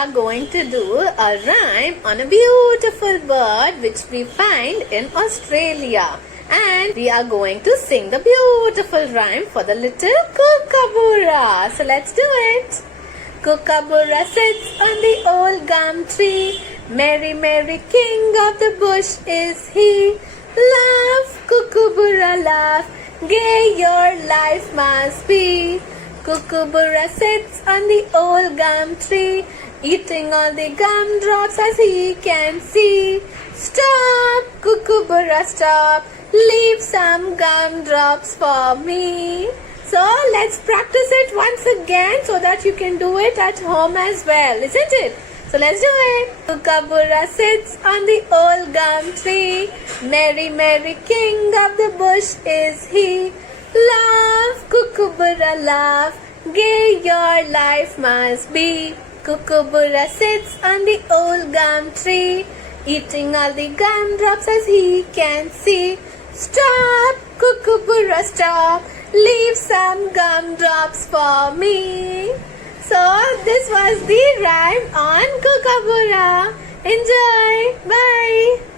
are going to do a rhyme on a beautiful bird which we find in Australia. And we are going to sing the beautiful rhyme for the little Kookaburra. So let's do it. Kookaburra sits on the old gum tree. Merry, merry king of the bush is he. Laugh, Kookaburra, laugh. Gay your life must be. Kookaburra sits on the old gum tree, eating all the gumdrops as he can see. Stop, Kookaburra, stop. Leave some gumdrops for me. So let's practice it once again so that you can do it at home as well, isn't it? So let's do it. Kookaburra sits on the old gum tree. Merry, merry king of the bush is he. Laugh, Kookaburra, laugh. Gay your life must be. Kookaburra sits on the old gum tree, eating all the gumdrops as he can see. Stop, Kookaburra, stop. Leave some gumdrops for me. So this was the rhyme on Kookaburra. Enjoy. Bye.